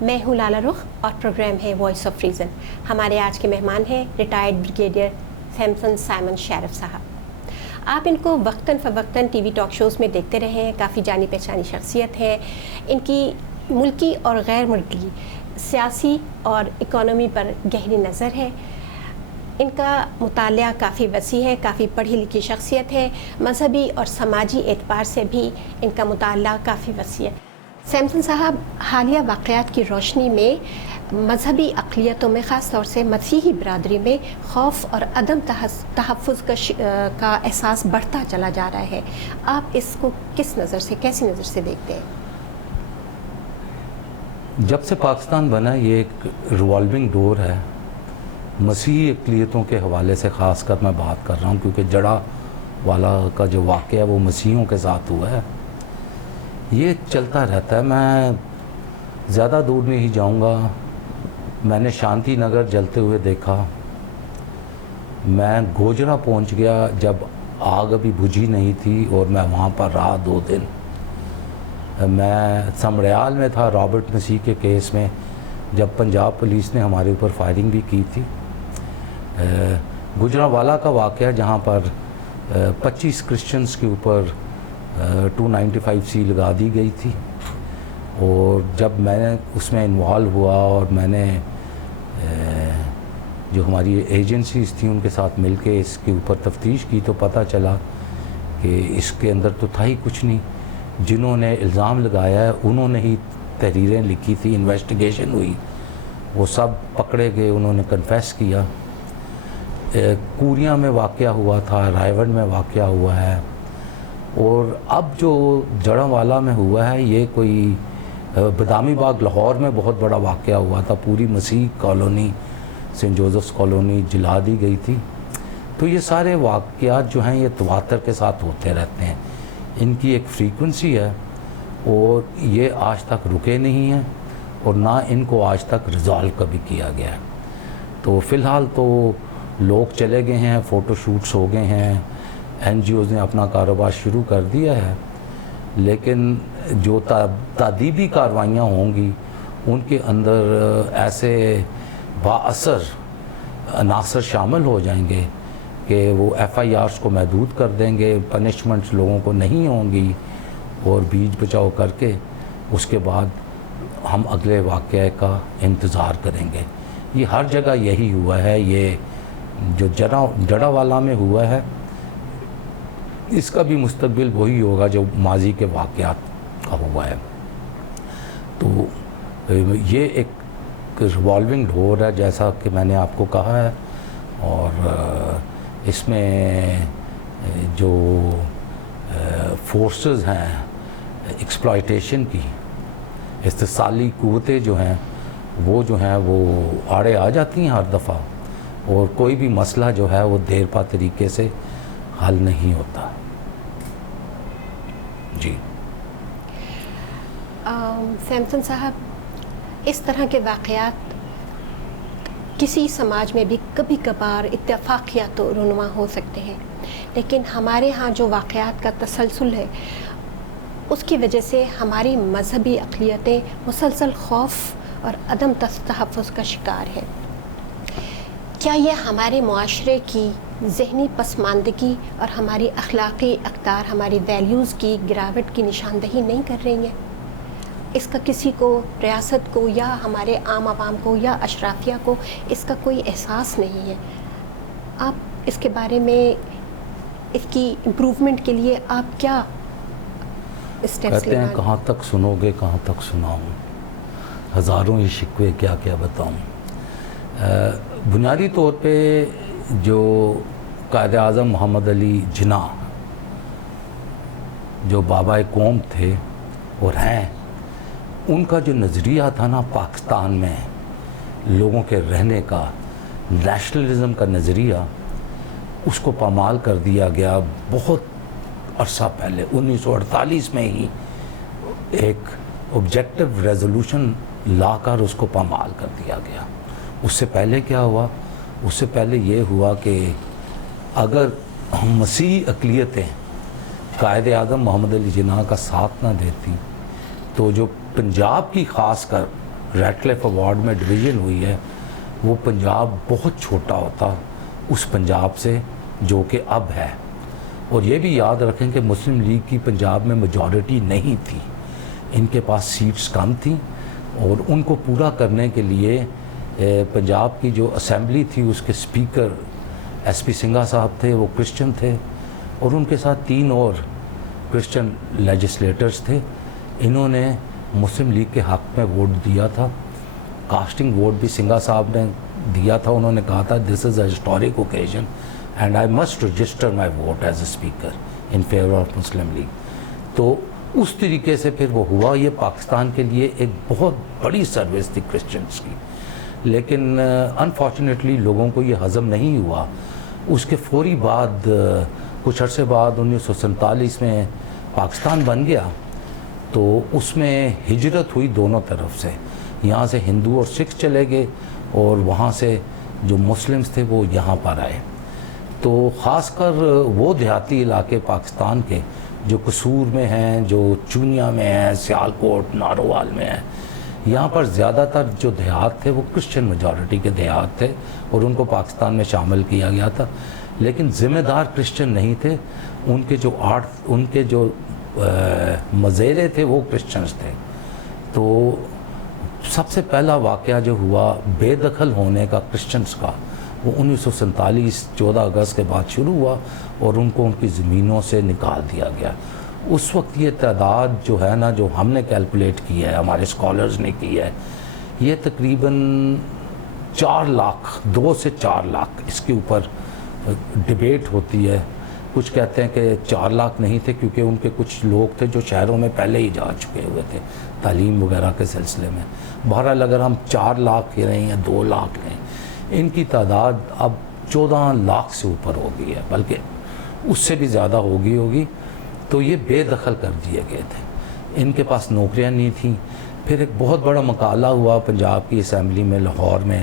میں ہوں لالا رخ اور پروگرام ہے وائس آف ریزن. ہمارے آج کے مہمان ہیں ریٹائرڈ بریگیڈیئر سیمسن سائمن شیرف صاحب. آپ ان کو وقتاً فوقتاً ٹی وی ٹاک شوز میں دیکھتے رہے ہیں. کافی جانی پہچانی شخصیت ہے. ان کی ملکی اور غیر ملکی سیاسی اور اکانومی پر گہری نظر ہے. ان کا مطالعہ کافی وسیع ہے, کافی پڑھی لکھی شخصیت ہے. مذہبی اور سماجی اعتبار سے بھی ان کا مطالعہ کافی وسیع ہے. سیمسن صاحب, حالیہ واقعات کی روشنی میں مذہبی اقلیتوں میں, خاص طور سے مسیحی برادری میں خوف اور عدم تحفظ کا احساس بڑھتا چلا جا رہا ہے. آپ اس کو کس نظر سے, کیسی نظر سے دیکھتے ہیں؟ جب سے پاکستان بنا یہ ایک ریوالونگ ڈور ہے. مسیحی اقلیتوں کے حوالے سے خاص کر میں بات کر رہا ہوں, کیونکہ جڑا والا کا جو واقعہ ہے وہ مسیحیوں کے ساتھ ہوا ہے. یہ چلتا رہتا ہے. میں زیادہ دور نہیں جاؤں گا. میں نے شانتی نگر جلتے ہوئے دیکھا. میں گوجرا پہنچ گیا جب آگ ابھی بجھی نہیں تھی, اور میں وہاں پر رہا 2 دن. میں سمڑیال میں تھا رابرٹ مسیح کے کیس میں, جب پنجاب پولیس نے ہمارے اوپر فائرنگ بھی کی تھی. گجرانوالہ کا واقعہ جہاں پر 25 کرسچنز کے اوپر 295C لگا دی گئی تھی, اور جب میں نے اس میں انوالو ہوا اور میں نے جو ہماری ایجنسیز تھیں ان کے ساتھ مل کے اس کے اوپر تفتیش کی, تو پتہ چلا کہ اس کے اندر تو تھا ہی کچھ نہیں. جنہوں نے الزام لگایا ہے انہوں نے ہی تحریریں لکھی تھی, انویسٹیگیشن ہوئی, وہ سب پکڑے گئے, انہوں نے کنفیس کیا. کوریاں میں واقعہ ہوا تھا, رائے گڑھ میں واقعہ ہوا ہے, اور اب جو جڑاوالا میں ہوا ہے یہ کوئی بدامی باغ لاہور میں بہت بڑا واقعہ ہوا تھا. پوری مسیح کالونی, سینٹ جوزفس کالونی جلا دی گئی تھی. تو یہ سارے واقعات جو ہیں یہ تواتر کے ساتھ ہوتے رہتے ہیں. ان کی ایک فریکوینسی ہے, اور یہ آج تک رکے نہیں ہیں, اور نہ ان کو آج تک ریزالو کبھی کیا گیا ہے. تو فی الحال تو لوگ چلے گئے ہیں, فوٹو شوٹس ہو گئے ہیں, NGOز نے اپنا کاروبار شروع کر دیا ہے, لیکن جو تادیبی کاروائیاں ہوں گی ان کے اندر ایسے با اثر عناصر شامل ہو جائیں گے کہ وہ FIRs کو محدود کر دیں گے, پنشمنٹس لوگوں کو نہیں ہوں گی, اور بیچ بچاؤ کر کے اس کے بعد ہم اگلے واقعے کا انتظار کریں گے. یہ ہر جگہ یہی ہوا ہے. یہ جو جڑا والا میں ہوا ہے اس کا بھی مستقبل وہی ہوگا جو ماضی کے واقعات کا ہوا ہے. تو یہ ایک ریوالونگ ڈور ہے جیسا کہ میں نے آپ کو کہا ہے, اور اس میں جو فورسز ہیں ایکسپلائٹیشن کی, استحصالی قوتیں جو ہیں وہ آڑے آ جاتی ہیں ہر دفعہ, اور کوئی بھی مسئلہ جو ہے وہ دیر پا طریقے سے حل نہیں ہوتا. جی سیمسن صاحب, اس طرح کے واقعات کسی سماج میں بھی کبھی کبھار اتفاقیات تو رونما ہو سکتے ہیں, لیکن ہمارے ہاں جو واقعات کا تسلسل ہے اس کی وجہ سے ہماری مذہبی اقلیتیں مسلسل خوف اور عدم تحفظ کا شکار ہیں. کیا یہ ہمارے معاشرے کی ذہنی پسماندگی اور ہماری اخلاقی اقدار, ہماری ویلیوز کی گراوٹ کی نشاندہی نہیں کر رہی ہیں؟ اس کا کسی کو, ریاست کو یا ہمارے عام عوام کو یا اشرافیہ کو اس کا کوئی احساس نہیں ہے. آپ اس کے بارے میں, اس کی امپروومنٹ کے لیے آپ کیا اسٹیپس کہتے ہیں کہاں تک سنو گے, کہاں تک سناؤں, ہزاروں ہی شکوے کیا کیا بتاؤں. بنیادی طور پہ جو قائد اعظم محمد علی جناح جو بابا قوم تھے اور ہیں, ان کا جو نظریہ تھا نا پاکستان میں لوگوں کے رہنے کا, نیشنلزم کا نظریہ, اس کو پامال کر دیا گیا بہت عرصہ پہلے. 1948 میں ہی ایک آبجیکٹو ریزولوشن لا کر اس کو پامال کر دیا گیا. اس سے پہلے کیا ہوا؟ اس سے پہلے یہ ہوا کہ اگر مسیحی اقلیتیں قائد اعظم محمد علی جناح کا ساتھ نہ دیتی تو جو پنجاب کی خاص کر ریڈکلف ایوارڈ میں ڈویژن ہوئی ہے وہ پنجاب بہت چھوٹا ہوتا اس پنجاب سے جو کہ اب ہے. اور یہ بھی یاد رکھیں کہ مسلم لیگ کی پنجاب میں میجورٹی نہیں تھی, ان کے پاس سیٹس کم تھیں, اور ان کو پورا کرنے کے لیے پنجاب کی جو اسمبلی تھی اس کے اسپیکر ایس پی سنگھا صاحب تھے, وہ کرسچن تھے, اور ان کے ساتھ 3 اور کرسچن لیجسلیٹرز تھے. انہوں نے مسلم لیگ کے حق میں ووٹ دیا تھا. کاسٹنگ ووٹ بھی سنگھا صاحب نے دیا تھا. انہوں نے کہا تھا this is a historic occasion and I must register my vote as a speaker in favour of Muslim League. تو اس طریقے سے پھر وہ ہوا. یہ پاکستان کے لیے ایک بہت بڑی سروس تھی کرسچنس کی, لیکن انفارچونیٹلی لوگوں کو یہ ہضم نہیں ہوا. اس کے فوری بعد کچھ عرصے بعد 1947 میں پاکستان بن گیا, تو اس میں ہجرت ہوئی دونوں طرف سے. یہاں سے ہندو اور سکھ چلے گئے, اور وہاں سے جو مسلمز تھے وہ یہاں پر آئے. تو خاص کر وہ دیہاتی علاقے پاکستان کے جو قصور میں ہیں, جو چونیا میں ہیں, سیالکوٹ, نارووال میں ہیں, یہاں پر زیادہ تر جو دیہات تھے وہ کرسچن میجورٹی کے دیہات تھے, اور ان کو پاکستان میں شامل کیا گیا تھا. لیکن ذمہ دار کرسچن نہیں تھے. ان کے جو مزیرے تھے وہ کرسچنز تھے. تو سب سے پہلا واقعہ جو ہوا بے دخل ہونے کا کرسچنز کا, وہ 1947 14 اگست کے بعد شروع ہوا, اور ان کو ان کی زمینوں سے نکال دیا گیا. اس وقت یہ تعداد جو ہے نا, جو ہم نے کیلکولیٹ کی ہے, ہمارے اسکالرز نے کی ہے, یہ تقریباً 4 لاکھ 2 سے 4 لاکھ. اس کے اوپر ڈبیٹ ہوتی ہے. کچھ کہتے ہیں کہ 4 لاکھ نہیں تھے, کیونکہ ان کے کچھ لوگ تھے جو شہروں میں پہلے ہی جا چکے ہوئے تھے تعلیم وغیرہ کے سلسلے میں. بہرحال اگر ہم 4 لاکھ لیں یا 2 لاکھ لیں, ان کی تعداد اب 14 لاکھ سے اوپر ہو گئی ہے, بلکہ اس سے بھی زیادہ ہوگی. تو یہ بے دخل کر دیے گئے تھے. ان کے پاس نوکریاں نہیں تھیں. پھر ایک بہت بڑا مقالہ ہوا پنجاب کی اسمبلی میں لاہور میں.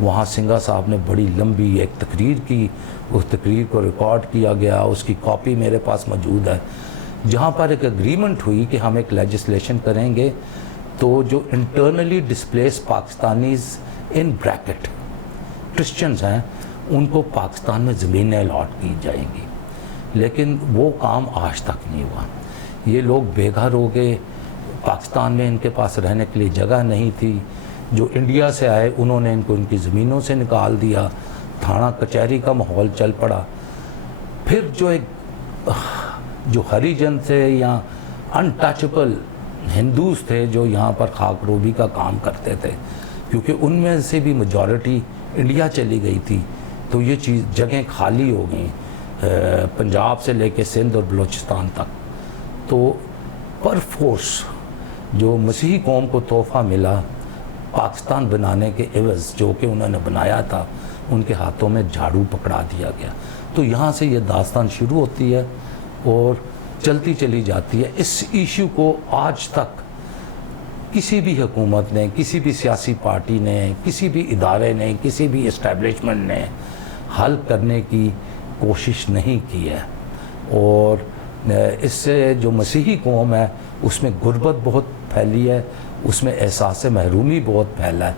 وہاں سنگھا صاحب نے بڑی لمبی ایک تقریر کی. اس تقریر کو ریکارڈ کیا گیا, اس کی کاپی میرے پاس موجود ہے, جہاں پر ایک اگریمنٹ ہوئی کہ ہم ایک لیجسلیشن کریں گے. تو جو internally displace Pakistanis in bracket Christians ہیں, ان کو پاکستان میں زمینیں الاٹ کی جائیں گی. لیکن وہ کام آج تک نہیں ہوا. یہ لوگ بے گھر ہو گئے. پاکستان میں ان کے پاس رہنے کے لیے جگہ نہیں تھی. جو انڈیا سے آئے انہوں نے ان کو ان کی زمینوں سے نکال دیا. تھانہ کچہری کا ماحول چل پڑا. پھر جو ہریجن تھے یا انٹچبل ہندوز تھے جو یہاں پر خاک روبی کا کام کرتے تھے, کیونکہ ان میں سے بھی میجورٹی انڈیا چلی گئی تھی, تو یہ جگہیں خالی ہو گئیں پنجاب سے لے کے سندھ اور بلوچستان تک. تو پر فورس جو مسیحی قوم کو تحفہ ملا پاکستان بنانے کے عوض, جو کہ انہوں نے بنایا تھا, ان کے ہاتھوں میں جھاڑو پکڑا دیا گیا. تو یہاں سے یہ داستان شروع ہوتی ہے اور چلتی چلی جاتی ہے. اس ایشو کو آج تک کسی بھی حکومت نے, کسی بھی سیاسی پارٹی نے, کسی بھی ادارے نے, کسی بھی اسٹیبلشمنٹ نے حل کرنے کی کوشش نہیں کی ہے. اور اس سے جو مسیحی قوم ہے اس میں غربت بہت پھیلی ہے, اس میں احساس محرومی بہت پھیلا ہے.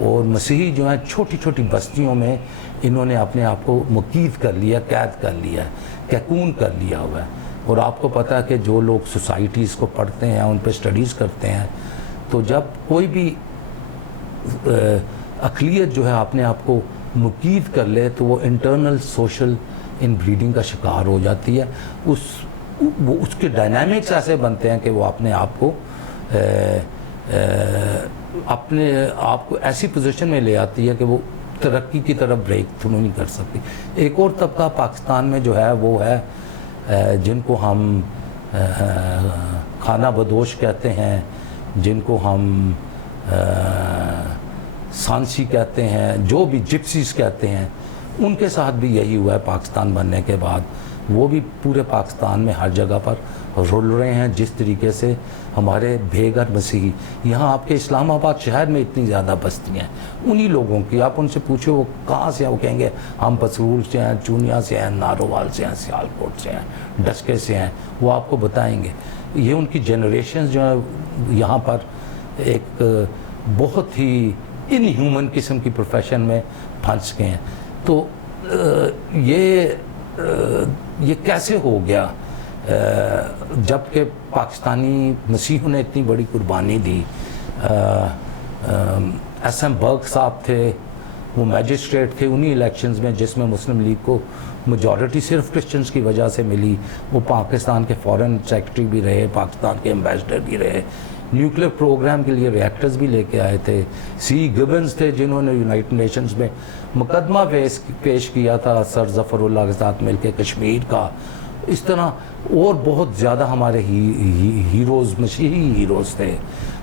اور مسیحی جو ہیں چھوٹی چھوٹی بستیوں میں انہوں نے اپنے آپ کو مقید کر لیا, قید کر لیا, کیکون کر لیا ہوا ہے. اور آپ کو پتہ ہے کہ جو لوگ سوسائٹیز کو پڑھتے ہیں, ان پہ سٹڈیز کرتے ہیں, تو جب کوئی بھی اقلیت جو ہے اپنے آپ کو مقید کر لے تو وہ انٹرنل سوشل ان بریڈنگ کا شکار ہو جاتی ہے. اس کے ڈائنامکس ایسے بنتے ہیں کہ وہ اپنے آپ کو ایسی پوزیشن میں لے آتی ہے کہ وہ ترقی کی طرف بریک تھرو نہیں کر سکتی. ایک اور طبقہ پاکستان میں جو ہے وہ ہے جن کو ہم خانہ بدوش کہتے ہیں, جن کو ہم سانسی کہتے ہیں, جو بھی جپسیز کہتے ہیں. ان کے ساتھ بھی یہی ہوا ہے پاکستان بننے کے بعد. وہ بھی پورے پاکستان میں ہر جگہ پر رول رہے ہیں. جس طریقے سے ہمارے بے گھر مسیحی, یہاں آپ کے اسلام آباد شہر میں اتنی زیادہ بستیاں ہیں, انہی لوگوں کی آپ ان سے پوچھو وہ کہاں سے ہیں, وہ کہیں گے ہم پسرول سے ہیں, چونیا سے ہیں, نارووال سے ہیں, سیالکوٹ سے ہیں, ڈسکے سے ہیں. وہ آپ کو بتائیں گے. یہ ان کی جنریشنز جو ہیں یہاں پر ایک بہت ہی ان ہیومن قسم کی پروفیشن میں پھنس گئے ہیں. تو یہ کیسے ہو گیا جب کہ پاکستانی مسیحوں نے اتنی بڑی قربانی دی. ایس ایم برگ صاحب تھے, وہ میجسٹریٹ تھے انہی الیکشنز میں جس میں مسلم لیگ کو میجورٹی صرف کرسچنز کی وجہ سے ملی. وہ پاکستان کے فارن سیکرٹری بھی رہے, پاکستان کے ایمبیسڈر بھی رہے, نیوکلیر پروگرام کے لیے ریئیکٹرز بھی لے کے آئے تھے. سی گبنز تھے جنہوں نے یونائٹڈ نیشنز میں مقدمہ پیش کیا تھا سر ظفر اللہ کے ساتھ مل کے کشمیر کا. اس طرح اور بہت زیادہ ہمارے ہیروز, مسیحی ہیروز تھے.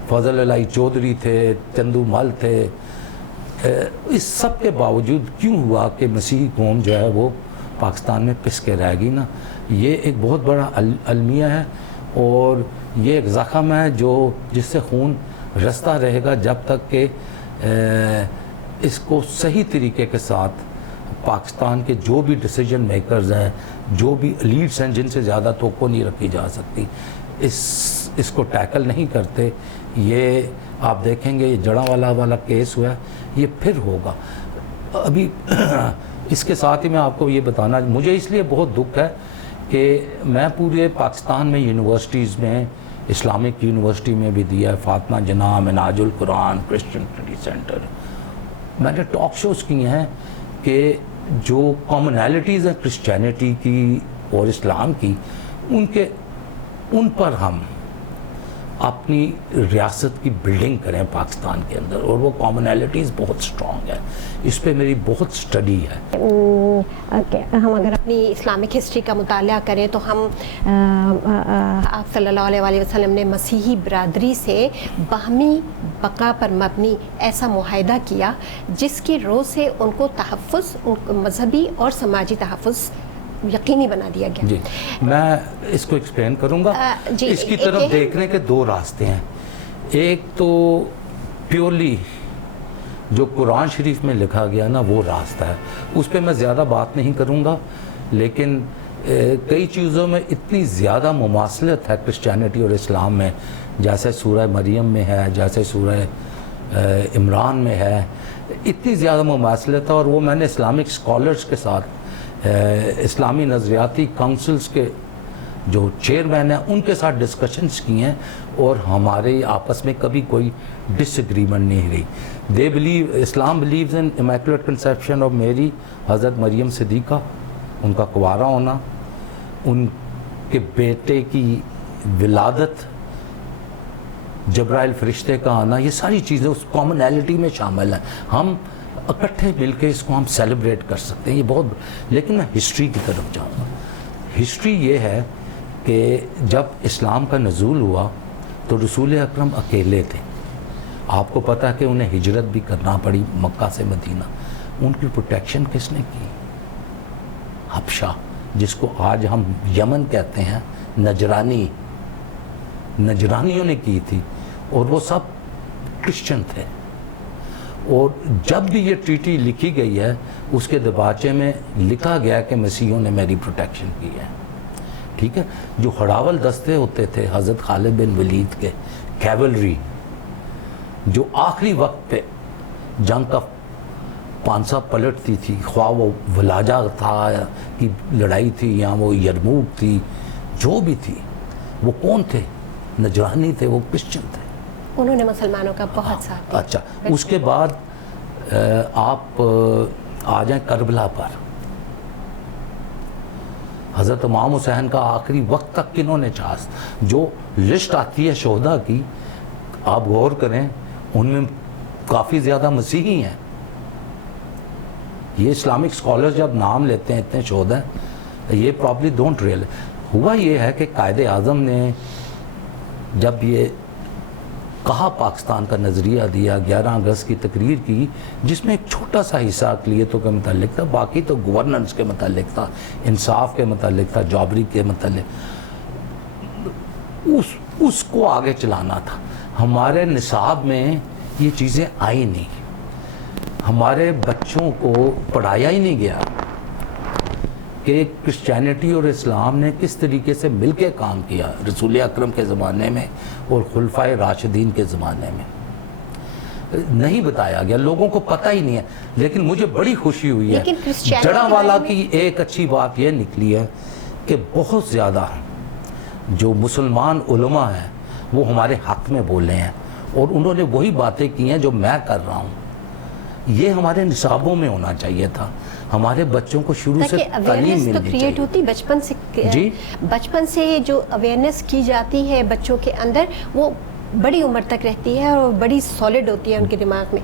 فضل علی چودھری تھے, چندو مل تھے. اس سب کے باوجود کیوں ہوا کہ مسیحی قوم جو ہے وہ پاکستان میں پس کے رہ گئی نا؟ یہ ایک بہت بڑا المیہ ہے اور یہ ایک زخم ہے جس سے خون رستا رہے گا جب تک کہ اس کو صحیح طریقے کے ساتھ پاکستان کے جو بھی ڈیسیجن میکرز ہیں, جو بھی لیڈس ہیں جن سے زیادہ توقع نہیں رکھی جا سکتی, اس کو ٹیکل نہیں کرتے. یہ آپ دیکھیں گے یہ جڑاں والا کیس ہوا ہے, یہ پھر ہوگا. ابھی اس کے ساتھ ہی میں آپ کو یہ بتانا, مجھے اس لیے بہت دکھ ہے کہ میں پورے پاکستان میں یونیورسٹیز میں, اسلامک یونیورسٹی میں بھی دیا ہے, فاطمہ جناح, منہاج القرآن, کرسچن اسٹڈی سینٹر, میں نے ٹاک شوز کیے ہیں کہ جو کامنالٹیز ہیں کرسچینٹی کی اور اسلام کی, ان پر ہم اپنی ریاست کی بلڈنگ کریں پاکستان کے اندر, اور وہ کامنالٹیز بہت سٹرونگ ہیں. اس پہ میری بہت سٹڈی ہے. ہم اگر اپنی اسلامک ہسٹری کا مطالعہ کریں تو ہم آپ صلی اللہ علیہ وسلم نے مسیحی برادری سے باہمی بقا پر مبنی ایسا معاہدہ کیا جس کی رو سے ان کو تحفظ, مذہبی اور سماجی تحفظ یقینی بنا دیا گیا. جی میں اس کو ایکسپلین کروں گا. اس کی طرف دیکھنے کے دو راستے ہیں. ایک تو پیورلی جو قرآن شریف میں لکھا گیا نا وہ راستہ ہے, اس پہ میں زیادہ بات نہیں کروں گا, لیکن کئی چیزوں میں اتنی زیادہ مماثلت ہے کرسچینٹی اور اسلام میں, جیسے سورہ مریم میں ہے, جیسے سورہ عمران میں ہے, اتنی زیادہ مماثلت ہے. اور وہ میں نے اسلامک اسکالرس کے ساتھ, اسلامی نظریاتی کونسلز کے جو چیئرمین ہیں ان کے ساتھ ڈسکشنز کی ہیں, اور ہمارے آپس میں کبھی کوئی ڈس ایگریمنٹ نہیں رہی. اسلام بلیوز ان امیکولیٹ کنسیپشن آف میری, حضرت مریم صدیقہ, ان کا کنوارہ ہونا, ان کے بیٹے کی ولادت, جبرائیل فرشتے کا آنا, یہ ساری چیزیں اس کامنالٹی میں شامل ہیں. ہم اکٹھے مل کے اس کو ہم سیلیبریٹ کر سکتے ہیں, یہ بہت. لیکن میں ہسٹری کی طرف جاؤں گا. ہسٹری یہ ہے کہ جب اسلام کا نزول ہوا تو رسول اکرم اکیلے تھے. آپ کو پتہ ہے کہ انہیں ہجرت بھی کرنا پڑی مکہ سے مدینہ. ان کی پروٹیکشن کس نے کی؟ حبشہ, جس کو آج ہم یمن کہتے ہیں, نجرانیوں نے کی تھی, اور وہ سب کرسچن تھے. اور جب بھی یہ ٹریٹی لکھی گئی ہے اس کے دباچے میں لکھا گیا کہ مسیحیوں نے میری پروٹیکشن کی ہے. ٹھیک ہے, جو ہڑاول دستے ہوتے تھے حضرت خالد بن ولید کے, کیولری, جو آخری وقت پہ جنگ کا پانسا پلٹتی تھی, خواہ وہ ولاجہ تھا کی لڑائی تھی یا وہ یرموک تھی, جو بھی تھی, وہ کون تھے؟ نجرانی تھے, وہ کرسچن تھے. انہوں نے مسلمانوں کا بہت ساتھ دیا. اچھا, اس کے بعد آپ آ جائیں کربلا پر. حضرت امام حسین کا آخری وقت تک کنہوں نے چاہا؟ جو لسٹ آتی ہے شہداء کی, آپ غور کریں, ان میں کافی زیادہ مسیحی ہیں. یہ اسلامک اسکالر جب نام لیتے ہیں اتنے شہداء, یہ پرابلی ڈونٹ ریئل. ہوا یہ ہے کہ قائد اعظم نے جب یہ کہا, پاکستان کا نظریہ دیا, 11 اگست کی تقریر کی, جس میں ایک چھوٹا سا حصہ اقلیتوں کے متعلق تھا, باقی تو گورننس کے متعلق تھا, انصاف کے متعلق تھا, جابری کے متعلق. اس کو آگے چلانا تھا. ہمارے نصاب میں یہ چیزیں آئی نہیں, ہمارے بچوں کو پڑھایا ہی نہیں گیا کہ کرسچینٹی اور اسلام نے کس طریقے سے مل کے کام کیا رسول اکرم کے زمانے میں اور خلفائے راشدین کے زمانے میں. نہیں بتایا گیا, لوگوں کو پتہ ہی نہیں ہے. لیکن مجھے بڑی خوشی ہوئی ہے, جڑاں کی ایک اچھی بات یہ نکلی ہے کہ بہت زیادہ جو مسلمان علماء ہیں وہ ہمارے حق میں بولے ہیں, اور انہوں نے وہی باتیں کی ہیں جو میں کر رہا ہوں. یہ ہمارے نصابوں میں ہونا چاہیے تھا, ہمارے بچوں کو شروع سے تعلیم ملنی چاہیے. ہوتی بچپن سے, جی بچپن سے جو اویئرنیس کی جاتی ہے بچوں کے اندر وہ بڑی عمر تک رہتی ہے اور بڑی سالڈ ہوتی ہے ان کے دماغ میں.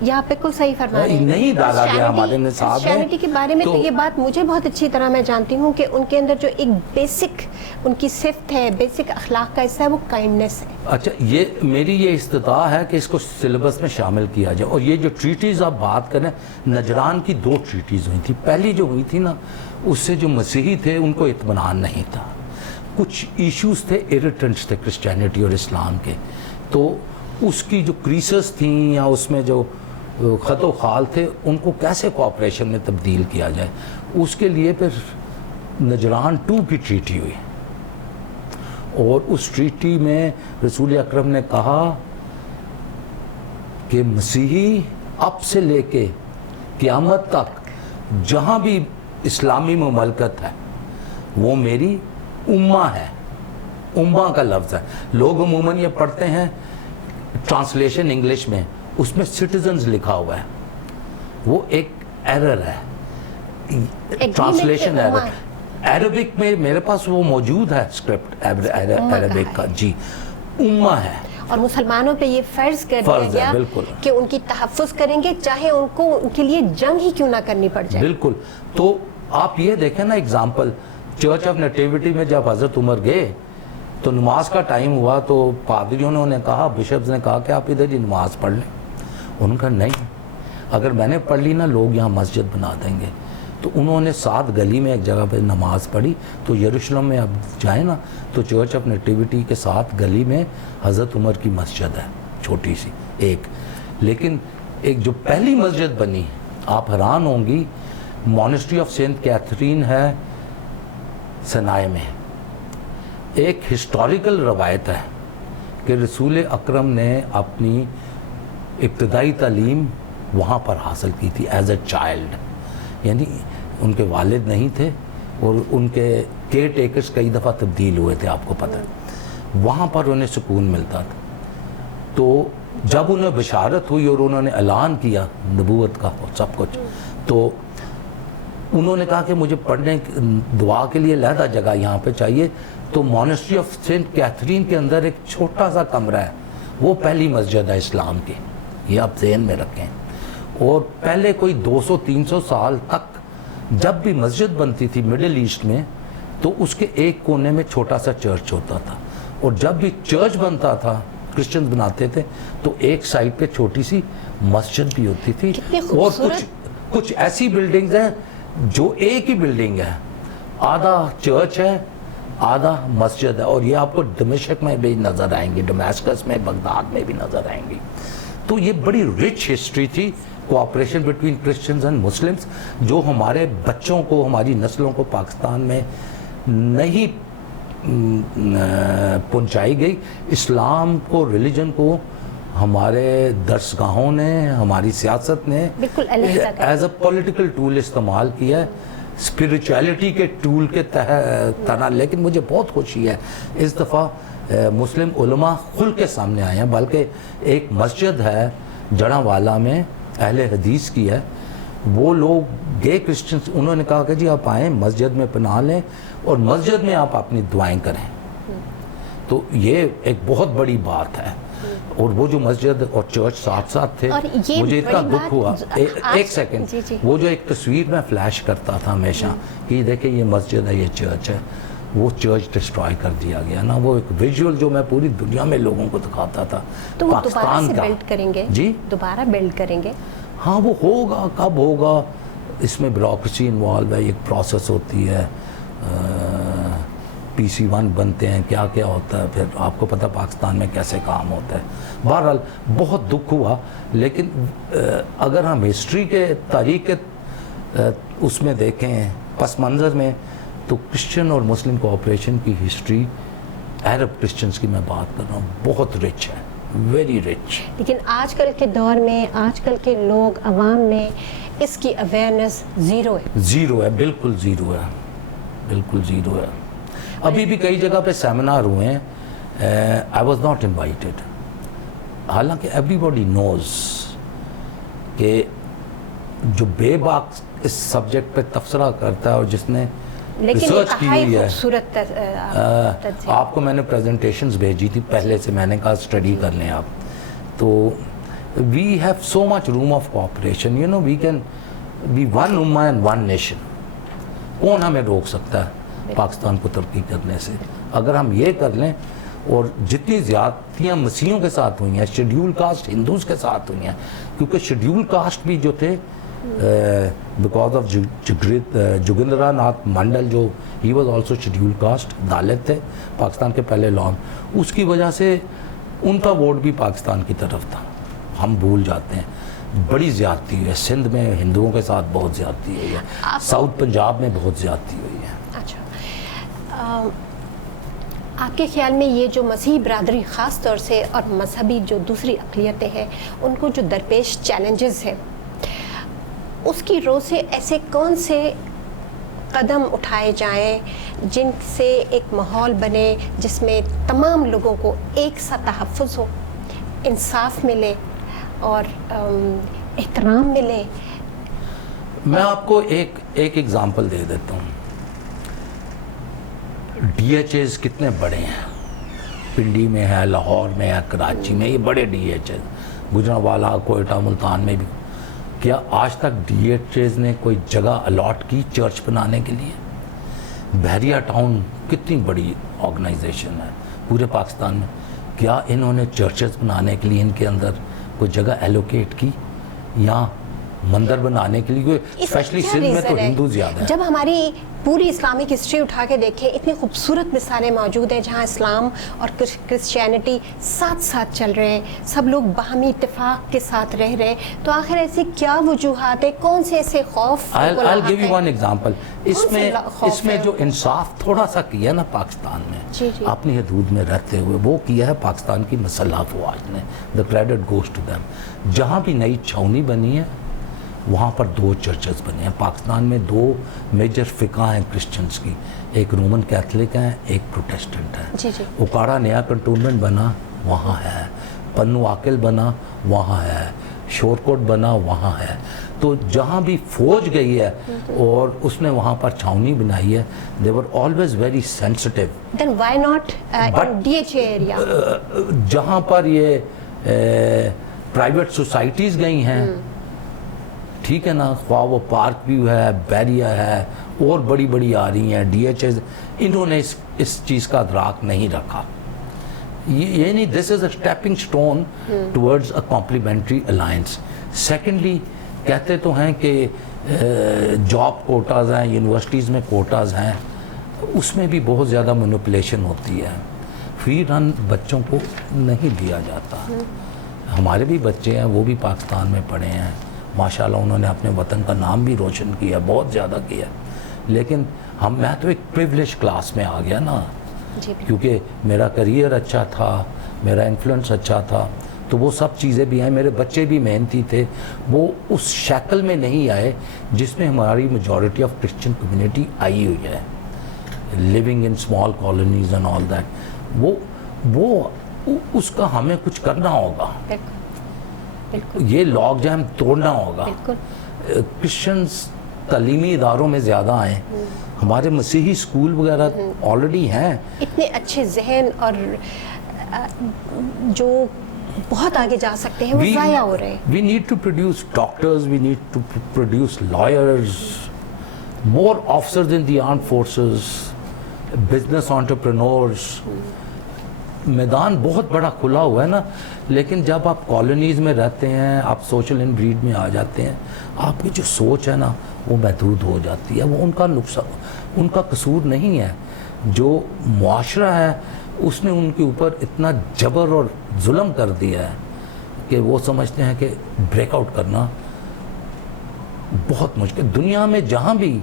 یہ آپ بالکل صحیح فرما رہے ہیں. نہیں ڈالا گیا ہمارے نصاب میں. کرسچینٹی کے بارے میں تو یہ بات مجھے بہت اچھی طرح میں جانتی ہوں کہ ان کے اندر جو ایک بیسک ان کی صفت ہے, بیسک اخلاق کا حصہ ہے, وہ کائنڈنس ہے. اچھا, یہ میری یہ استطاع ہے کہ اس کو سلیبس میں شامل کیا جائے. اور یہ جو ٹریٹیز آپ بات کریں, نجران کی 2 ٹریٹیز ہوئی تھی. پہلی جو ہوئی تھی نا, اس سے جو مسیحی تھے ان کو اطمینان نہیں تھا, کچھ ایشوز تھے, ایریٹنٹس تھے کرسچینٹی اور اسلام کے, تو اس کی جو کریسز تھیں یا اس میں جو خط و خال تھے ان کو کیسے کوآپریشن میں تبدیل کیا جائے, اس کے لیے پھر نجران 2 کی ٹریٹی ہوئی. اور اس ٹریٹی میں رسول اکرم نے کہا کہ مسیحی اب سے لے کے قیامت تک جہاں بھی اسلامی مملکت ہے وہ میری امہ ہے. امہ کا لفظ ہے, لوگ عموماً یہ پڑھتے ہیں ٹرانسلیشن انگلش میں, اس میں سٹیزنز لکھا ہوا ہے, وہ ایک ایرر ہے, ٹرانسلیشن ایرر. عربک میں میرے پاس وہ موجود ہے اسکرپٹ عربک کا. جی امہ ہے. اور مسلمانوں پہ یہ فرض کر دیا گیا کہ ان کی تحفظ کریں گے چاہے ان کو ان کے لیے جنگ ہی کیوں نہ کرنی پڑ جائے. بالکل. تو آپ یہ دیکھیں نا ایگزامپل, چرچ آف نیٹیوٹی میں جب حضرت عمر گئے تو نماز کا ٹائم ہوا تو پادریوں نے کہا, بشپس نے کہا کہ آپ ادھر ہی نماز پڑھ لیں. انہوں نے کہا نہیں, اگر میں نے پڑھ لی نا لوگ یہاں مسجد بنا دیں گے. تو انہوں نے 7 گلی میں ایک جگہ پہ نماز پڑھی. تو یروشلم میں اب جائیں نا تو چرچ آف نیٹیوٹی کے 7 گلی میں حضرت عمر کی مسجد ہے, چھوٹی سی ایک. لیکن ایک جو پہلی مسجد بنی, آپ حیران ہوں گی, مونسٹری آف سینٹ کیتھرین ہے سنائے میں. ایک ہسٹوریکل روایت ہے کہ رسول اکرم نے اپنی ابتدائی تعلیم وہاں پر حاصل کی تھی ایز اے چائلڈ. یعنی ان کے والد نہیں تھے اور ان کے کیئر ٹیکرز کئی دفعہ تبدیل ہوئے تھے, آپ کو پتہ ہے. وہاں پر انہیں سکون ملتا تھا. تو جب انہیں بشارت ہوئی اور انہوں نے اعلان کیا نبوت کا اور سب کچھ, تو انہوں نے کہا کہ مجھے پڑھنے دعا کے لیے علیحدہ جگہ یہاں پہ چاہیے. تو مونسٹری آف سینٹ کیتھرین کے اندر ایک چھوٹا سا کمرہ ہے, وہ پہلی مسجد ہے اسلام کی, یہ آپ ذہن میں رکھیں. اور پہلے کوئی 200-300 سال تک جب بھی مسجد بنتی تھی مڈل ایسٹ میں تو اس کے ایک کونے میں چھوٹا سا چرچ ہوتا تھا, اور جب بھی چرچ بنتا تھا کرسچنز بناتے تھے تو ایک سائڈ پہ چھوٹی سی مسجد بھی ہوتی تھی. اور کچھ ایسی بلڈنگز ہیں جو ایک ہی بلڈنگ ہے, آدھا چرچ ہے آدھا مسجد ہے. اور یہ آپ کو دمشق میں بھی نظر آئیں گی, ڈمیسکس میں, بغداد میں بھی نظر آئیں گی. تو یہ بڑی رچ ہسٹری تھی, cooperation between Christians and Muslims, جو ہمارے بچوں کو, ہماری نسلوں کو پاکستان میں نہیں پہنچائی گئی. اسلام کو, ریلیجن کو ہمارے درسگاہوں نے, ہماری سیاست نے ایز اے پولیٹیکل ٹول استعمال کیا ہے, اسپریچویلٹی کے ٹول کے طرح. لیکن مجھے بہت خوشی ہے اس دفعہ مسلم علماء کھل کے سامنے آئے ہیں. بلکہ ایک مسجد ہے جڑاں والا میں, اہل حدیث کی ہے, وہ لوگ گئے کرسچنز, انہوں نے کہا کہ جی آپ آئیں مسجد میں پناہ لیں اور مسجد میں آپ اپنی دعائیں کریں. تو یہ ایک بہت بڑی بات ہے. اور وہ جو مسجد اور چرچ ساتھ ساتھ تھے, مجھے اتنا دکھ ہوا. ایک سیکنڈ, وہ جو ایک تصویر میں فلیش کرتا تھا ہمیشہ کہ یہ دیکھیں یہ مسجد ہے, یہ چرچ ہے, وہ چرچ ڈسٹرائے کر دیا گیا نا. وہ ایک ویژول جو میں پوری دنیا میں لوگوں کو دکھاتا تھا پاکستان کا. بلڈ کریں گے, جی دوبارہ بلڈ کریں گے. ہاں وہ ہوگا, کب ہوگا, اس میں بیوروکریسی انوالو ہے, ایک پروسیس ہوتی ہے, PC1 بنتے ہیں, کیا کیا ہوتا ہے, پھر آپ کو پتہ پاکستان میں کیسے کام ہوتا ہے. بہرحال بہت دکھ ہوا. لیکن اگر ہم ہسٹری کے تاریخ کے اس میں دیکھیں پس منظر میں, تو کرسچن اور مسلم کوآپریشن کی ہسٹری, عرب کرسچنز کی میں بات کر رہا ہوں, بہت رچ ہے, ویری رچ. لیکن آج کل کے دور میں آج کل کے لوگ عوام میں اس کی اویئرنیس زیرو ہے. زیرو ہے, بالکل زیرو ہے, بالکل زیرو ہے. ابھی بھی کئی جگہ پہ سیمینار ہوئے ہیں, آئی واز ناٹ انوائٹیڈ, حالانکہ ایوری باڈی نوز کہ جو بے باک اس سبجیکٹ پہ تبصرہ کرتا ہے اور جس نے ریسرچ کی ہوئی ہے. آپ کو میں نے پریزنٹیشنز بھیجی تھی پہلے سے, میں نے کہا اسٹڈی کر لیں آپ. تو we have so much room of cooperation, you know we can be one امہ اینڈ ون نیشن. کون ہمیں روک سکتا ہے پاکستان کو ترقی کرنے سے؟ اگر ہم یہ کر لیں, اور جتنی زیادتیاں مسیحیوں کے ساتھ ہوئی ہیں, شیڈیول کاسٹ ہندوز کے ساتھ ہوئی ہیں, کیونکہ شیڈیول کاسٹ بھی جو تھے بیکاز آف جوگندرا ناتھ منڈل, جو he was also scheduled caste, Dalit تھے پاکستان کے پہلے لاء, اس کی وجہ سے ان کا ووٹ بھی پاکستان کی طرف تھا. ہم بھول جاتے ہیں. بڑی زیادتی ہوئی ہے سندھ میں, ہندوؤں کے ساتھ بہت زیادتی ہوئی ہے, ساؤتھ پنجاب میں بہت زیادتی ہوئی ہے. اچھا, آپ کے خیال میں یہ جو مسیحی برادری خاص طور سے اور مذہبی جو دوسری اقلیتیں ہیں ان کو جو درپیش چیلنجز ہیں, اس کی رو سے ایسے کون سے قدم اٹھائے جائیں جن سے ایک ماحول بنے جس میں تمام لوگوں کو ایک سا تحفظ ہو, انصاف ملے اور احترام ملے؟ میں آپ کو ایک ایگزامپل دے دیتا ہوں. ڈی ایچ ایز کتنے بڑے ہیں, پنڈی میں ہے, لاہور میں ہے, کراچی میں, یہ بڑے D H As, Gujranwala, Quetta, Multan میں بھی. کیا آج تک ڈی ایچ ایز نے کوئی جگہ الاٹ کی چرچ بنانے کے لیے؟ بحریہ ٹاؤن کتنی بڑی آرگنائزیشن ہے پورے پاکستان میں, کیا انہوں نے چرچز بنانے کے لیے ان کے اندر کوئی جگہ ایلوکیٹ کی, یا مندر بنانے کے لیے کوئی؟ اسپیشلی سندھ میں تو ہندو زیادہ ہیں. جب ہماری پوری اسلامک ہسٹری اٹھا کے دیکھیں, اتنی خوبصورت مثالیں موجود ہیں جہاں اسلام اور کرسچینٹی ساتھ ساتھ چل رہے ہیں, سب لوگ باہمی اتفاق کے ساتھ رہ رہے ہیں, تو آخر ایسی کیا وجوہات ہیں, کون سے ایسے خوف؟ I'll give you one example. اس میں جو انصاف تھوڑا سا کیا نا پاکستان میں, اپنی حدود میں رہتے ہوئے, وہ کیا ہے پاکستان کی مسلح افواج نے. The credit goes to them. جہاں بھی نئی چھاونی بنی ہے وہاں پر 2 چرچز بنے ہیں. پاکستان میں 2 میجر فقہ ہیں کرسچنز کی, ایک رومن کیتھولک ہیں, ایک پروٹیسٹنٹ ہیں. اوکاڑا نیا کنٹونمنٹ بنا وہاں ہے, پنو عاقل بنا وہاں ہے, شورکوٹ بنا وہاں ہے. تو جہاں بھی فوج گئی ہے اور اس نے وہاں پر چھاونی بنائی ہے, they were always very sensitive. Then why not in DHA area? جہاں پر یہ پرائیویٹ سوسائٹیز گئی ہیں, ٹھیک ہے نا, خواہ وہ پارک بھی ہے, بیریا ہے, اور بڑی بڑی آ رہی ہیں ڈی ایچ ایز, انہوں نے اس چیز کا ادراک نہیں رکھا. یعنی this is a stepping stone towards a complementary alliance. Secondly کہتے تو ہیں کہ جاب کوٹاز ہیں, یونیورسٹیز میں کوٹاز ہیں, اس میں بھی بہت زیادہ مینوپولیشن ہوتی ہے, فری رن بچوں کو نہیں دیا جاتا. ہمارے بھی بچے ہیں, وہ بھی پاکستان میں پڑھے ہیں, ماشاءاللہ انہوں نے اپنے وطن کا نام بھی روشن کیا, بہت زیادہ کیا, لیکن میں تو ایک پریویلیج کلاس میں آ گیا نا, کیونکہ میرا کریئر اچھا تھا, میرا انفلوئنس اچھا تھا, تو وہ سب چیزیں بھی آئیں. میرے بچے بھی محنتی تھے, وہ اس شکل میں نہیں آئے جس میں ہماری میجورٹی آف کرسچن کمیونٹی آئی ہوئی ہے, living in small colonies and all that. وہ اس کا ہمیں کچھ کرنا ہوگا, یہ لاگ جام توڑنا ہوگا. کرسچنز تعلیمی اداروں میں زیادہ آئیں, ہمارے مسیحی اسکول وغیرہ آلریڈی ہیں, اتنے اچھے ذہن اور جو بہت آگے جا سکتے ہیں, وہ ضائع ہو رہے ہیں. We need to produce doctors, we need to produce lawyers, more officers in the armed forces, business entrepreneurs. میدان بہت بڑا کھلا ہوا ہے نا, لیکن جب آپ کالونیز میں رہتے ہیں, آپ سوشل ان بریڈ میں آ جاتے ہیں, آپ کی جو سوچ ہے نا وہ محدود ہو جاتی ہے. وہ ان کا نقصان, ان کا قصور نہیں ہے, جو معاشرہ ہے اس نے ان کے اوپر اتنا جبر اور ظلم کر دیا ہے کہ وہ سمجھتے ہیں کہ بریک آؤٹ کرنا بہت مشکل. دنیا میں جہاں بھی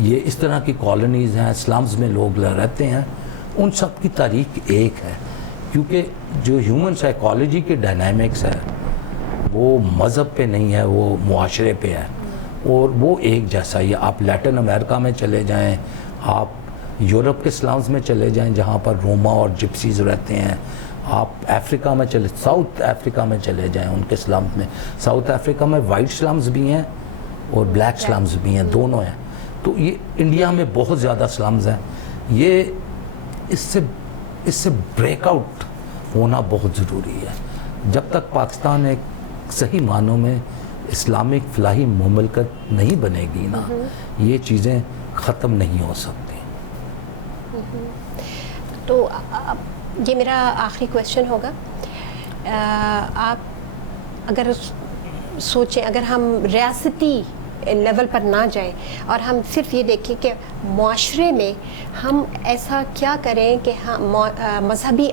یہ اس طرح کی کالونیز ہیں, اسلامز میں لوگ رہتے ہیں, ان سب کی تاریخ ایک ہے کیونکہ جو ہیومن سائیکالوجی کے ڈائنامکس ہے وہ مذہب پہ نہیں ہے، وہ معاشرے پہ ہے، اور وہ ایک جیسا ہی ہے. آپ لیٹن امریکہ میں چلے جائیں، آپ یورپ کے سلمز میں چلے جائیں جہاں پر روما اور جپسیز رہتے ہیں، آپ افریقہ میں ساؤتھ افریقہ میں چلے جائیں ان کے سلمز میں. ساؤتھ افریقہ میں وائٹ سلمز بھی ہیں اور بلیک سلمز بھی ہیں، دونوں ہیں. تو یہ انڈیا میں بہت زیادہ سلمز ہیں. یہ اس سے بریک آؤٹ ہونا بہت ضروری ہے. جب تک پاکستان ایک صحیح معنوں میں اسلامک فلاحی مملکت نہیں بنے گی نا، یہ چیزیں ختم نہیں ہو سکتی. تو یہ میرا آخری کویشچن ہوگا. آپ اگر سوچیں، اگر ہم ریاستی لیول پر نہ جائیں اور ہم صرف یہ دیکھیں کہ معاشرے میں ہم ایسا کیا کریں کہ مذہبی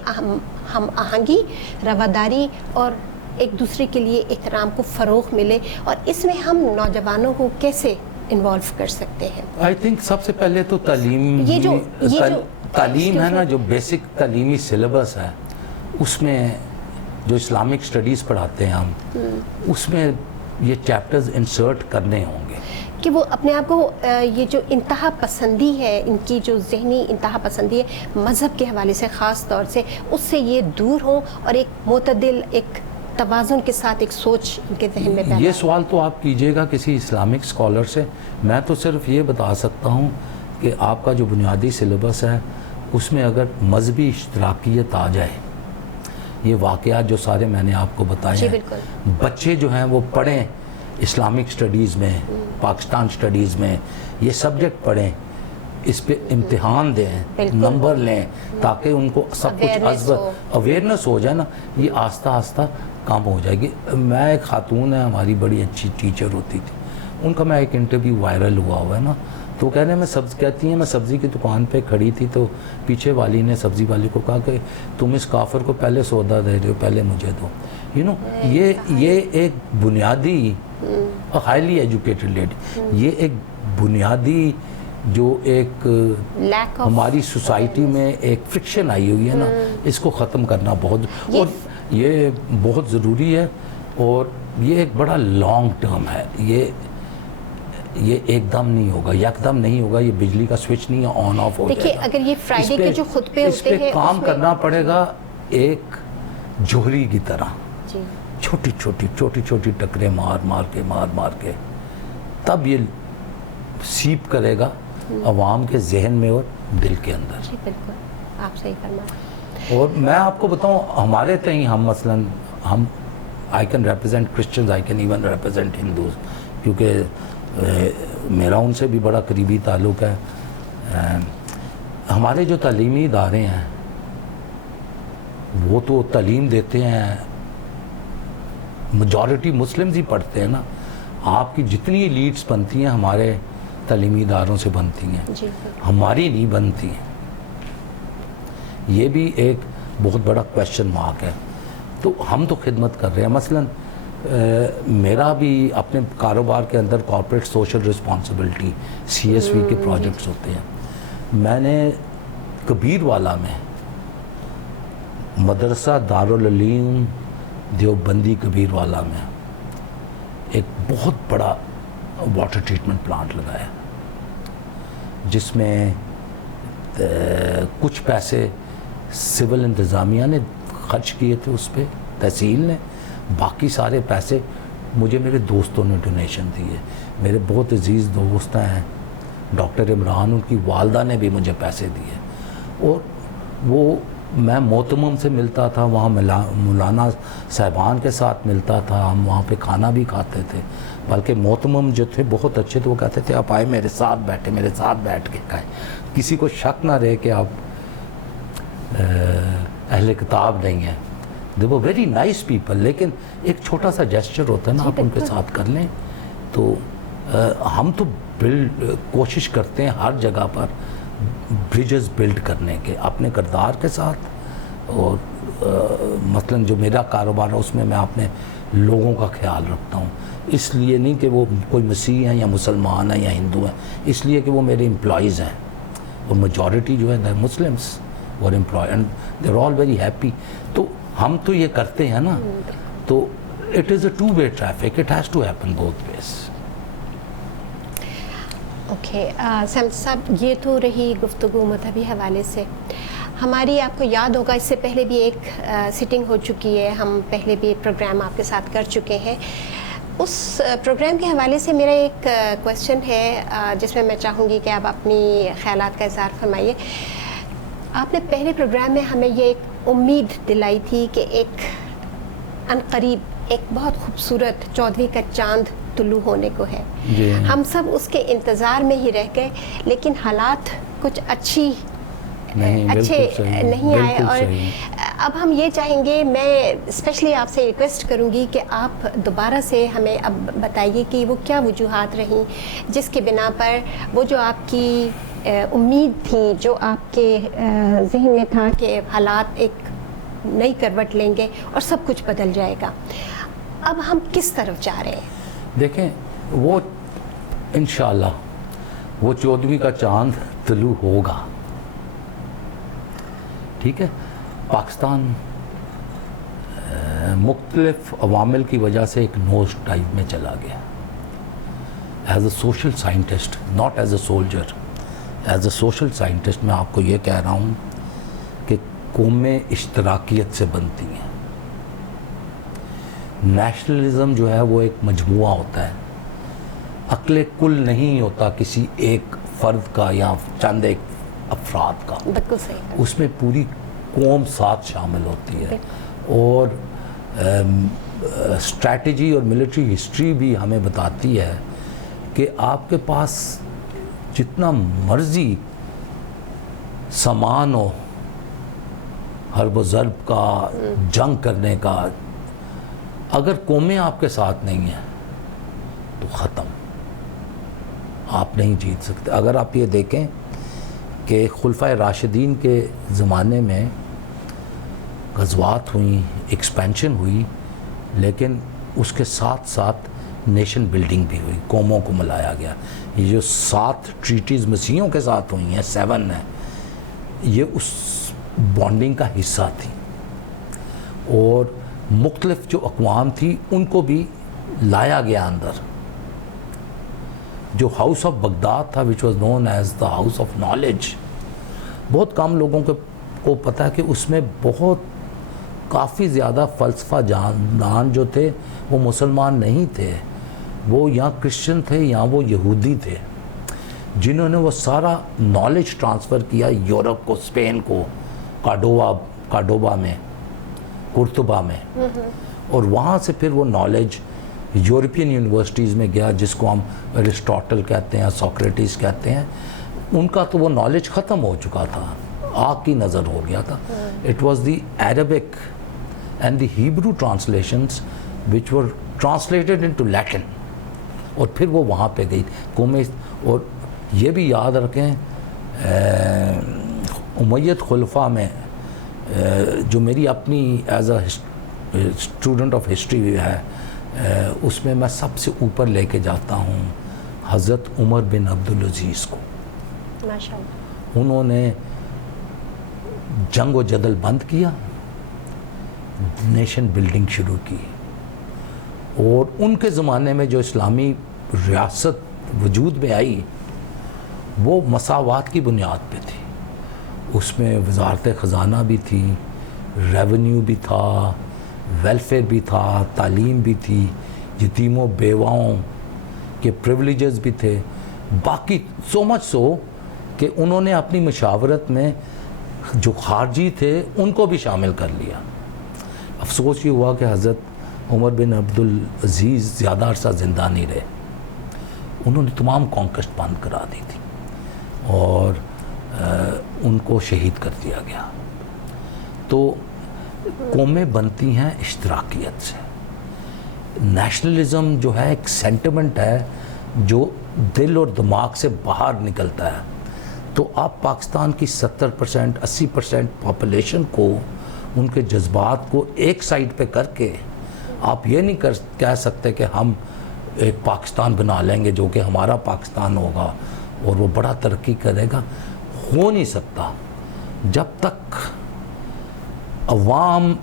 ہم آہنگی، رواداری اور ایک دوسرے کے لیے احترام کو فروغ ملے، اور اس میں ہم نوجوانوں کو کیسے انوالو کر سکتے ہیں؟ آئی تھنک سب سے پہلے تو تعلیم ہے نا، جو بیسک تعلیمی سلیبس ہے اس میں جو اسلامک سٹڈیز پڑھاتے ہیں ہم، اس میں یہ چیپٹرز انسرٹ کرنے ہوں گے کہ وہ اپنے آپ کو یہ جو انتہا پسندی ہے، ان کی جو ذہنی انتہا پسندی ہے مذہب کے حوالے سے خاص طور سے، اس سے یہ دور ہوں اور ایک معتدل، ایک توازن کے ساتھ ایک سوچ ان کے ذہن میں پیدا. یہ سوال تو آپ کیجئے گا کسی اسلامک اسکالر سے. میں تو صرف یہ بتا سکتا ہوں کہ آپ کا جو بنیادی سلیبس ہے اس میں اگر مذہبی اشتراکیت آ جائے، یہ واقعات جو سارے میں نے آپ کو بتائے ہیں، بچے جو ہیں وہ پڑھیں اسلامک سٹڈیز میں، پاکستان سٹڈیز میں، یہ سبجیکٹ پڑھیں، اس پہ امتحان دیں، نمبر لیں، تاکہ ان کو سب کچھ اویئرنیس ہو جائے نا. یہ آہستہ آہستہ کام ہو جائے گی. میں ایک خاتون ہے ہماری، بڑی اچھی ٹیچر ہوتی تھی، ان کا میں ایک انٹرویو وائرل ہوا ہے نا، تو کہہ رہے ہیں کہتی ہیں میں سبزی کی دکان پہ کھڑی تھی تو پیچھے والی نے سبزی والی کو کہا کہ تم اس کافر کو پہلے سودا دے رہے ہو، پہلے مجھے دو. یہ ایک بنیادی ہائیلی ایجوکیٹڈ لیڈی، یہ ایک بنیادی جو ایک ہماری سوسائٹی میں ایک فرکشن آئی ہوئی ہے نا، اس کو ختم کرنا اور یہ بہت ضروری ہے. اور یہ ایک بڑا لانگ ٹرم ہے. یہ ایک دم نہیں ہوگا، یک دم نہیں ہوگا. یہ بجلی کا سوئچ نہیں ہے آن آف ہو جائے گا. دیکھیے اگر یہ فرائیڈے کے جو خطبے ہوتے ہیں، اس پہ کام کرنا پڑے گا ایک جوہری کی طرح، چھوٹی چھوٹی ٹکریں مار کے تب یہ سیپ کرے گا عوام کے ذہن میں اور دل کے اندر. جی بالکل، آپ صحیح فرمائیں. اور میں آپ کو بتاؤں، ہمارے تئیں ہم مثلاً I can represent Christians, I can even represent Hindus, کیونکہ میرا ان سے بھی بڑا قریبی تعلق ہے. ہمارے جو تعلیمی ادارے ہیں وہ تو تعلیم دیتے ہیں، میجورٹی مسلمز ہی پڑھتے ہیں نا. آپ کی جتنی لیڈز بنتی ہیں ہمارے تعلیمی اداروں سے بنتی ہیں، ہماری نہیں بنتی ہیں. یہ بھی ایک بہت بڑا کویشچن مارک ہے. تو ہم تو خدمت کر رہے ہیں. مثلاً میرا بھی اپنے کاروبار کے اندر کارپوریٹ سوشل رسپانسبلٹی CSV کے پروجیکٹس ہوتے ہیں. میں نے کبیر والا میں مدرسہ دارالعلوم دیوبندی کبیر والا میں ایک بہت بڑا واٹر ٹریٹمنٹ پلانٹ لگایا، جس میں کچھ پیسے سول انتظامیہ نے خرچ کیے تھے اس پہ، تحصیل نے. باقی سارے پیسے مجھے میرے دوستوں نے ڈونیشن دیے. میرے بہت عزیز دوست ہیں ڈاکٹر عمران، ان کی والدہ نے بھی مجھے پیسے دیے. اور وہ میں محتمم سے ملتا تھا، وہاں مولانا صاحبان کے ساتھ ملتا تھا، ہم وہاں پہ کھانا بھی کھاتے تھے. بلکہ محتمم جو تھے بہت اچھے تھے، وہ کہتے تھے آپ آئے میرے ساتھ بیٹھ کے کھائیں، کسی کو شک نہ رہے کہ آپ اہل کتاب نہیں ہیں. they were very nice people. لیکن ایک چھوٹا سا جیسچر ہوتا ہے نا، آپ ان کے ساتھ کر لیں. تو ہم تو کوشش کرتے ہیں ہر جگہ پر بریجز بلڈ کرنے کے اپنے کردار کے ساتھ. اور مثلاً جو میرا کاروبار ہے اس میں اپنے لوگوں کا خیال رکھتا ہوں، اس لیے نہیں کہ وہ کوئی مسیح ہیں یا مسلمان ہیں یا ہندو ہیں، اس لیے کہ وہ میرے امپلائیز ہیں، اور میجورٹی جو ہے مسلمس. اور employ and they are all very happy. تو ہم تو یہ کرتے ہیں نا, تو it is a two way traffic, it has to happen both ways. Okay Sam صاحب, یہ تو رہی گفتگو مذہبی حوالے سے. ہماری آپ کو یاد ہوگا اس سے پہلے بھی ایک سٹنگ ہو چکی ہے, ہم پہلے بھی ایک پروگرام آپ کے ساتھ کر چکے ہیں. اس پروگرام کے حوالے سے میرا ایک کویسچن ہے جس میں چاہوں گی کہ آپ اپنی خیالات کا اظہار فرمائیے. آپ نے پہلے پروگرام میں ہمیں یہ ایک امید دلائی تھی کہ ایک عنقریب ایک بہت خوبصورت 14ویں کا چاند طلوع ہونے کو ہے. ہم سب اس کے انتظار میں ہی رہ گئے, لیکن حالات کچھ اچھے نہیں آئے. اور اب ہم یہ چاہیں گے, میں اسپیشلی آپ سے ریکویسٹ کروں گی کہ آپ دوبارہ سے ہمیں اب بتائیے کہ وہ کیا وجوہات رہیں جس کے بنا پر وہ جو آپ کی امید تھی, جو آپ کے ذہن میں تھا کہ حالات ایک نئی کروٹ لیں گے اور سب کچھ بدل جائے گا, اب ہم کس طرف جا رہے ہیں؟ دیکھیں, وہ انشاءاللہ وہ 14ویں کا چاند طلوع ہوگا. ٹھیک ہے, پاکستان مختلف عوامل کی وجہ سے ایک نوز ڈائیو میں چلا گیا. As a social scientist, not as a soldier, as a social scientist میں آپ کو یہ کہہ رہا ہوں کہ قومیں اشتراکیت سے بنتی ہیں. نیشنلزم جو ہے وہ ایک مجموعہ ہوتا ہے, عقل کل نہیں ہوتا کسی ایک فرد کا یا چند ایک افراد کا. بالکل صحیح. اس میں پوری قوم ساتھ شامل ہوتی ہے. اور اسٹریٹجی اور ملٹری ہسٹری بھی ہمیں بتاتی ہے کہ آپ کے پاس جتنا مرضی سامان ہو حرب و ضرب کا, جنگ کرنے کا, اگر قومیں آپ کے ساتھ نہیں ہیں تو ختم, آپ نہیں جیت سکتے. اگر آپ یہ دیکھیں کہ خلفائے راشدین کے زمانے میں غزوات ہوئیں, ایکسپینشن ہوئی, لیکن اس کے ساتھ ساتھ نیشن بلڈنگ بھی ہوئی, قوموں کو ملایا گیا. یہ جو 7 ٹریٹیز مسیحیوں کے ساتھ ہوئی ہیں, 7 ہیں, یہ اس بانڈنگ کا حصہ تھی. اور مختلف جو اقوام تھی ان کو بھی لایا گیا اندر. جو ہاؤس آف بغداد تھا, which was known as the house of knowledge, بہت کم لوگوں کو پتہ ہے کہ اس میں بہت کافی زیادہ فلسفہ جاندان جو تھے وہ مسلمان نہیں تھے, وہ یا کرسچن تھے یا وہ یہودی تھے, جنہوں نے وہ سارا نالج ٹرانسفر کیا یورپ کو, اسپین کو, کارڈوبا میں, قرطبہ میں, اور وہاں سے پھر وہ نالج یورپین یونیورسٹیز میں گیا, جس کو ہم ارسٹاٹل کہتے ہیں, سوکریٹس کہتے ہیں. ان کا تو وہ نالج ختم ہو چکا تھا, آگ کی نظر ہو گیا تھا. It was the Arabic and the Hebrew translations which were translated into Latin, اور پھر وہ وہاں پہ گئی قومیں. اور یہ بھی یاد رکھیں, امیت خلفاء میں جو میری اپنی as a student of history ہے, اس میں سب سے اوپر لے کے جاتا ہوں حضرت عمر بن عبدالعزیز کو. ماشاءاللہ. انہوں نے جنگ و جدل بند کیا, نیشن بلڈنگ شروع کی, اور ان کے زمانے میں جو اسلامی ریاست وجود میں آئی وہ مساوات کی بنیاد پہ تھی. اس میں وزارت خزانہ بھی تھی, ریونیو بھی تھا, ویلفیئر بھی تھا, تعلیم بھی تھی, یتیم و بیواؤں کے پریولیجز بھی تھے. باقی سو مچ سو کہ انہوں نے اپنی مشاورت میں جو خارجی تھے ان کو بھی شامل کر لیا. افسوس یہ ہوا کہ حضرت عمر بن عبدالعزیز زیادہ عرصہ زندہ نہیں رہے. انہوں نے تمام کانکسٹ بند کرا دی تھی اور ان کو شہید کر دیا گیا. تو قومیں بنتی ہیں اشتراکیت سے. نیشنلزم جو ہے ایک سینٹیمنٹ ہے جو دل اور دماغ سے باہر نکلتا ہے. تو آپ پاکستان کی 70% 80% پاپولیشن کو, ان کے جذبات کو ایک سائڈ پہ کر کے آپ یہ نہیں کہہ سکتے کہ ہم ایک پاکستان بنا لیں گے جو کہ ہمارا پاکستان ہوگا اور وہ بڑا ترقی کرے گا. ہو نہیں سکتا. جب تک عوام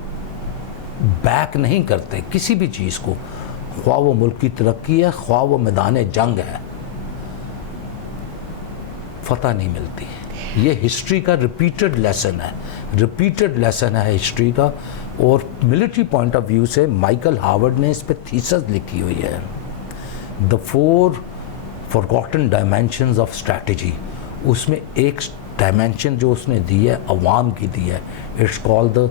بیک نہیں کرتے کسی بھی چیز کو، خواہ وہ ملک کی ترقی ہے، خواہ وہ میدان جنگ ہے، فتح نہیں ملتی. یہ ہسٹری کا ریپیٹڈ لیسن ہے ہسٹری کا. اور ملٹری پوائنٹ آف ویو سے مائیکل ہارورڈ نے اس پہ تھیسس لکھی ہوئی ہے، دا 4 forgotten dimensions of strategy. اس میں ایک ڈائمینشن جو اس نے دی ہے عوام کی دی ہے، it's call the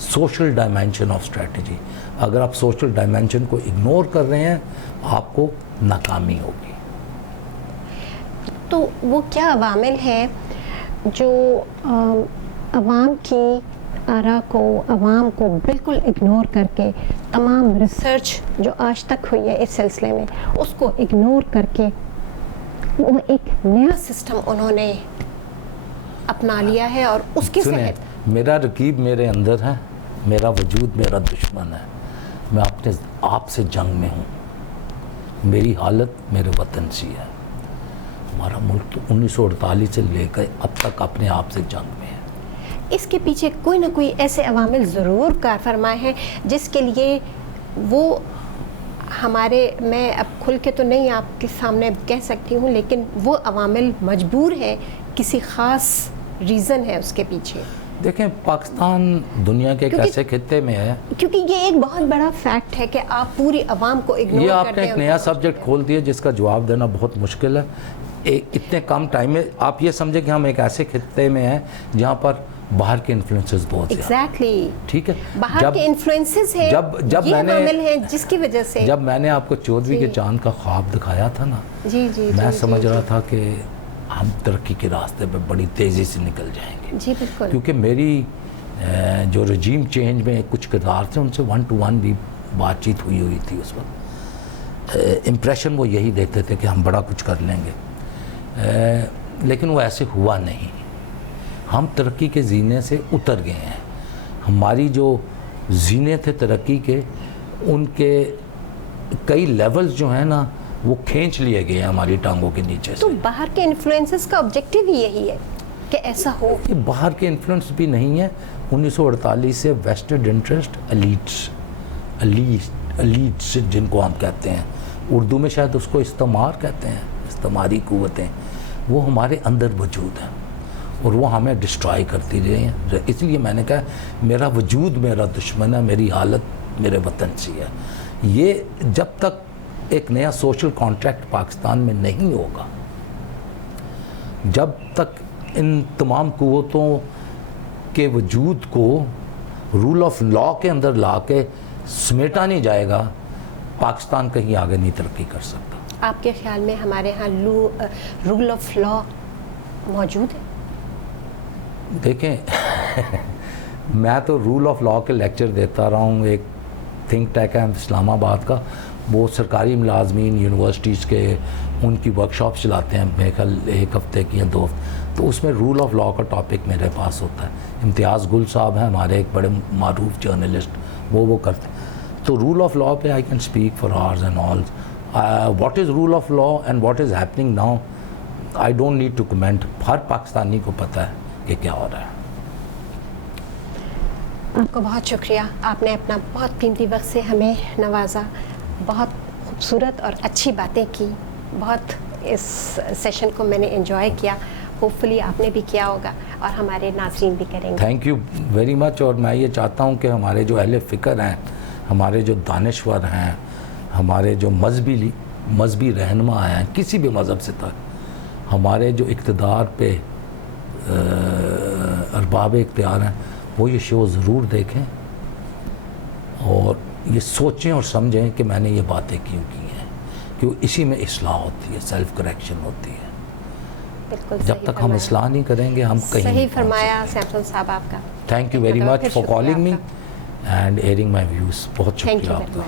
social dimension of strategy. اگر آپ سوشل ڈائمینشن کو اگنور کر رہے ہیں آپ کو ناکامی ہوگی. تو وہ کیا عوامل ہیں جو عوام کی آرا کو، عوام کو بالکل اگنور کر کے، تمام ریسرچ جو آج تک ہوئی ہے اس سلسلے میں اس کو اگنور کر کے وہ ایک نیا سسٹم انہوں نے اپنا لیا ہے اور اس کے سنیں، میرا رقیب میرے اندر ہے، میرا وجود میرا دشمن ہے. میں اپنے آپ سے جنگ میں ہوں. میری حالت میرے وطن سی ہے. ہمارا ملک تو 1948 سے لے کر اب تک اپنے آپ سے جنگ میں ہے. اس کے پیچھے کوئی نہ کوئی ایسے عوامل ضرور کار فرمائے ہیں جس کے لیے وہ ہمارے، میں اب کھل کے تو نہیں آپ کے سامنے کہہ سکتی ہوں، لیکن وہ عوامل مجبور ہیں، کسی خاص ریزن ہے اس کے پیچھے. دیکھیں پاکستان دنیا کے ایک ایسے خطے میں ہے، کیونکہ یہ ایک بہت بڑا فیکٹ ہے کہ آپ پوری عوام کو اگنور یہ کر آپ نے ایک نیا سبجیکٹ کھول دیا جس کا جواب دینا بہت مشکل ہے. اتنے کم ٹائم میں آپ یہ سمجھیں کہ ہم ایک ایسے خطے میں ہیں جہاں پر باہر کے انفلوئنسز بہت زیادہ. ایگزیکٹلی، ٹھیک ہے، باہر کے انفلوئنسز ہیں، جب یہ میں نے عوامل ہیں جس کی وجہ سے جب میں نے آپ کو 14ویں کے چاند کا خواب دکھایا تھا نا، میں سمجھ رہا تھا کہ ہم ترقی کے راستے پہ بڑی تیزی سے نکل جائیں گے. جی بالکل، کیونکہ میری جو رجیم چینج میں کچھ کردار تھے ان سے 1 to 1 بھی بات چیت ہوئی تھی اس وقت. امپریشن وہ یہی دیتے تھے کہ ہم بڑا کچھ کر لیں گے، لیکن وہ ایسے ہوا نہیں. ہم ترقی کے زینے سے اتر گئے ہیں. ہماری جو زینے تھے ترقی کے، ان کے کئی لیولز جو ہیں نا وہ کھینچ لیے گئے ہیں ہماری ٹانگوں کے نیچے سے. تو باہر کے انفلوئنسز کا آبجیکٹو ہی یہی ہے کہ ایسا ہو. یہ باہر کے انفلوئنس بھی نہیں ہے. 1948 سے ویسٹڈ انٹرسٹ، ایلیٹس جن کو ہم کہتے ہیں، اردو میں شاید اس کو استعمار کہتے ہیں، استعماری قوتیں، وہ ہمارے اندر موجود ہیں اور وہ ہمیں ڈسٹرائے کرتی رہی ہیں. اس لیے میں نے کہا میرا وجود میرا دشمن ہے، میری حالت میرے وطن سی ہے. یہ جب تک ایک نیا سوشل کانٹریکٹ پاکستان میں نہیں ہوگا، جب تک ان تمام قوتوں کے وجود کو رول آف لا کے اندر لا کے سمیٹا نہیں جائے گا، پاکستان کہیں آگے نہیں ترقی کر سکتا. آپ کے خیال میں ہمارے ہاں رول آف لا موجود ہے؟ دیکھیں میں تو رول آف لا کے لیکچر دیتا رہا ہوں. ایک تھنک ٹیک ہے اسلام آباد کا، وہ سرکاری ملازمین یونیورسٹیز کے ان کی ورکشاپ چلاتے ہیں، میرے خیال 1 ہفتے کی یا 2 ہفتے، تو اس میں رول آف لا کا ٹاپک میرے پاس ہوتا ہے. امتیاز گل صاحب ہیں ہمارے ایک بڑے معروف جرنلسٹ، وہ کرتے ہیں. تو رول آف لا پہ I can speak for hours and all. What is rule of law and what is happening now, I don't need to comment. ہر پاکستانی کو پتہ ہے کہ کیا ہو رہا ہے. آپ کو بہت شکریہ، آپ نے اپنا بہت قیمتی وقت سے ہمیں نوازا، بہت خوبصورت اور اچھی باتیں کی. بہت اس سیشن کو میں نے انجوائے کیا، ہوپ فلی آپ نے بھی کیا ہوگا اور ہمارے ناظرین بھی کریں گے. تھینک یو ویری مچ. اور میں یہ چاہتا ہوں کہ ہمارے جو اہل فکر ہیں، ہمارے جو دانشور ہیں، ہمارے جو مذہبی رہنما ہیں کسی بھی مذہب سے تک، ہمارے جو اقتدار پہ ارباب اختیار ہیں، وہ یہ شو ضرور دیکھیں اور یہ سوچیں اور سمجھیں کہ میں نے یہ باتیں کیوں کی ہیں، کیوں اسی میں اصلاح ہوتی ہے، سیلف کریکشن ہوتی ہے. بالکل جب تک ہم اصلاح نہیں کریں گے ہم کہیں صحیح فرمایا سیمسن صاحب آپ کا. Thank you very much for calling me and airing my views. بہت شکریہ آپ کا.